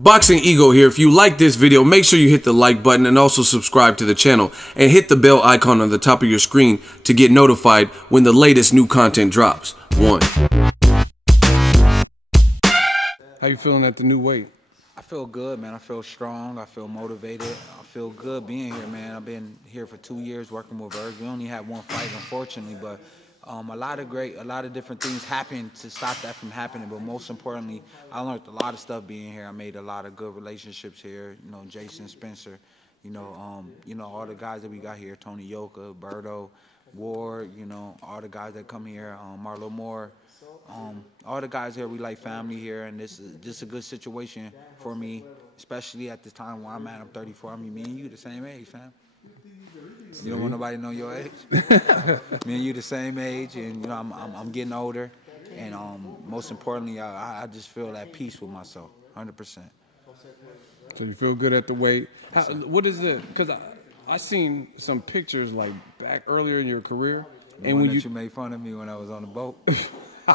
Boxing Ego here. If you like this video, make sure you hit the like button and also subscribe to the channel and hit the bell icon on the top of your screen to get notified when the latest new content drops. How you feeling at the new weight? I feel good, man. I feel strong. I feel motivated. I feel good being here, man. I've been here for 2 years working with Verge. We only had one fight, unfortunately, but a lot of different things happened to stop that from happening. But most importantly, I learned a lot of stuff being here. I made a lot of good relationships here. You know, Jason, Spencer, all the guys that we got here, Tony Yoka, Berto, Ward, all the guys that come here, Marlo Moore. All the guys here, we like family here, and this is just a good situation for me, especially at this time where I'm at. I'm 34. I mean, me and you the same age, fam. You don't want nobody to know your age. Me and you the same age, and I'm getting older, and most importantly, I just feel at peace with myself, 100%. So you feel good at the weight. What is it? Because I seen some pictures like back earlier in your career, and when you made fun of me when I was on the boat.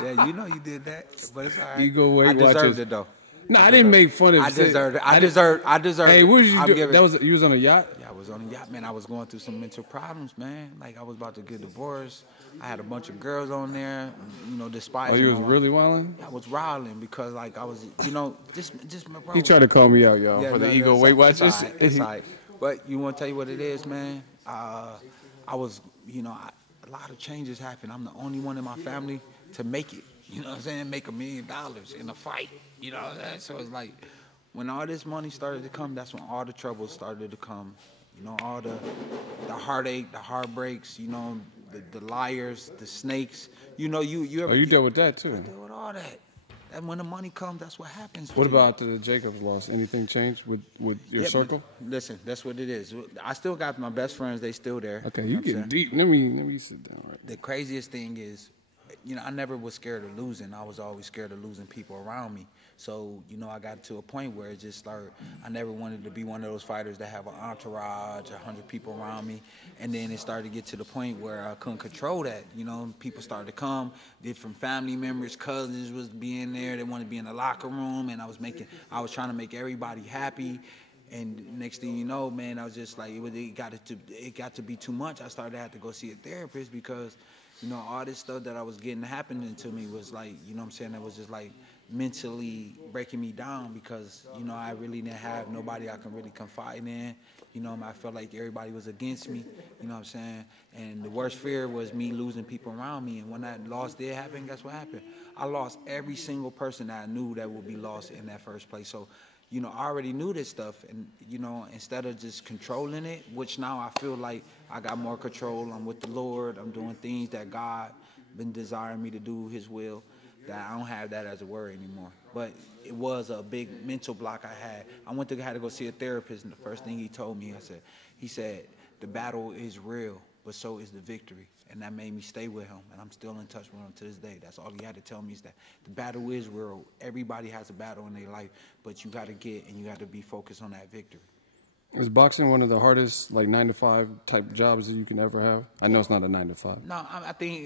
Yeah, you know you did that, but it's all right. Ego Weight I deserved it though. No, I didn't make fun of you. I deserved it. I deserved it. Hey, what did you do? You was on a yacht? Yeah, I was on a yacht, man. I was going through some mental problems, man. Like I was about to get divorced. I had a bunch of girls on there, despite. Oh, you was really wilding? I was wilding because like I was, just my bro. He tried to call me out, y'all, for the Ego Weight Watchers. It's like, but you want to tell you what it is, man? I was, a lot of changes happened. I'm the only one in my family to make it. You know what I'm saying? Make $1 million in a fight. You know what I'm saying? So it's like, when all this money started to come, that's when all the troubles started to come. All the heartache, the heartbreaks, the liars, the snakes. You ever... Oh, you dealt with that too? I dealt with all that. And when the money comes, that's what happens. What about the Jacobs loss? Anything changed with your circle? Listen, that's what it is. I still got my best friends. They still there. Okay, you getting deep. Let me sit down. Right. The craziest thing is, I never was scared of losing. I was always scared of losing people around me. So, I got to a point where it just started, I never wanted to be one of those fighters that have an entourage, 100 people around me. And then it started to get to the point where I couldn't control that. People started to come, different family members, cousins was being there. They wanted to be in the locker room, and I was trying to make everybody happy. And next thing you know, man, I was just like, it got to be too much. I started to have to go see a therapist because, all this stuff that I was getting happening to me was like, that was just like mentally breaking me down because, I really didn't have nobody I can really confide in. I felt like everybody was against me, And the worst fear was me losing people around me. And when that loss did happen, guess what happened? I lost every single person that I knew that would be lost in that first place. So, I already knew this stuff, and, instead of just controlling it, which now I feel like I got more control. I'm with the Lord. I'm doing things that God been desiring me to do, His will, that I don't have that as a worry anymore. But it was a big mental block I had. I had to go see a therapist, and the first thing he told me, he said, the battle is real, but so is the victory. And that made me stay with him, and I'm still in touch with him to this day. That's all he had to tell me is that the battle is real. Everybody has a battle in their life, but you got to you got to be focused on that victory. Is boxing one of the hardest, like 9-to-5 type jobs that you can ever have? I know it's not a 9-to-5. No, I think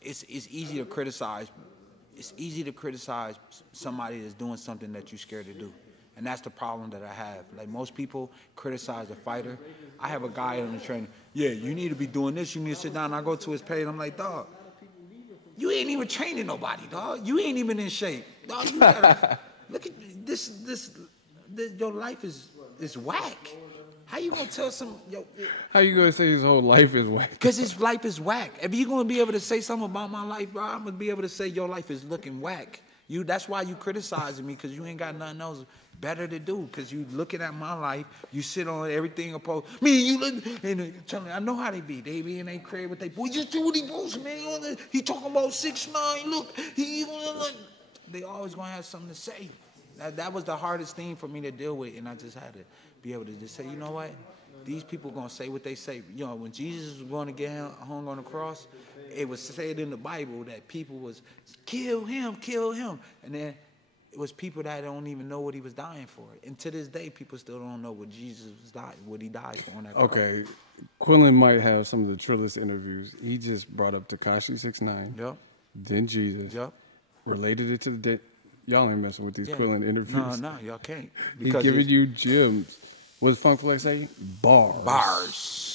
it's easy to criticize. It's easy to criticize somebody that's doing something that you're scared to do. And that's the problem that I have. Like, most people criticize a fighter. I have a guy on the training, yeah, you need to be doing this. You need to sit down. I go to his page, and I'm like, dog, you ain't even training nobody, dog. You ain't even in shape. Dog, you gotta, look at this, your life is whack. How you gonna tell how you gonna say his whole life is whack? Because his life is whack. If you're gonna be able to say something about my life, bro, I'm gonna be able to say your life is looking whack. That's why you criticizing me, because you ain't got nothing else better to do, because you looking at my life, you sit on everything opposed. Me and you, and tell me, I know how they be. They be in their crib with they boy. Just do what he wants, man. He talking about 6'9". Look, they always gonna have something to say. That was the hardest thing for me to deal with, and I just had to be able to just say, you know what? These people gonna say what they say. When Jesus was going to get hung on the cross, it was said in the Bible that people was kill him, and then it was people that don't even know what he was dying for. And to this day, people still don't know what Jesus was dying, what he died for on that cross. Okay, Quillin might have some of the trillest interviews. He just brought up Tekashi 6ix9ine. Yep. Then Jesus. Yep. Related it to the Y'all ain't messing with these Yeah. Quillin interviews. No, y'all can't. He's giving you gems. What's Funk Flex say? Bars. Bars.